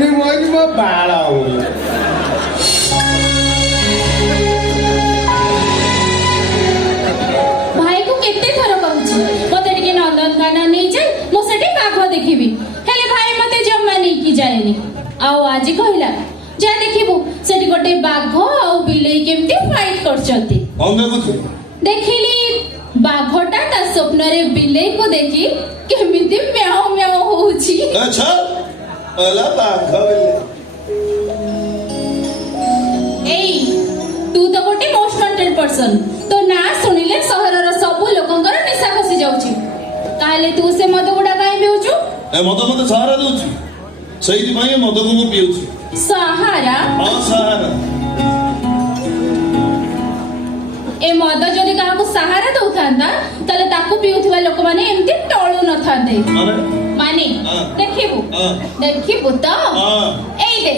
କହିନି ମୋ ବାଳ भाई को केते थर कहूची मते टिके नंदनकानन नहीं जाए मो सेठी बाघ देखिबी हेले भाई मते जम्मा नहीं की जाएनी आउ आज कहला जा देखिबू सेठी गोटे बाघ और बिलेई केमती फाइट करचंती देखिली बाघटा ता स्वप्न रे बिलेई को देखी केमिति म्याओ म्याओ होउची अच्छा पहला बाघ एई तू तो गोटे मोस्ट वांटेड पर्सन तो ना सुनिले सहरर सब लोकंकर निशा खसी जाउची ताले तू से मद गुडा काई पिउचू ए मद सहारा दउची सही भाई मद को मु पिउची सहारा हां सहारा ए मद जदि काहाको सहारा दउथांदा ताले ताकू पिउथिबा लोक माने एमति टळू न थांदे अरे माने देखिबू देखिबू तो एई दे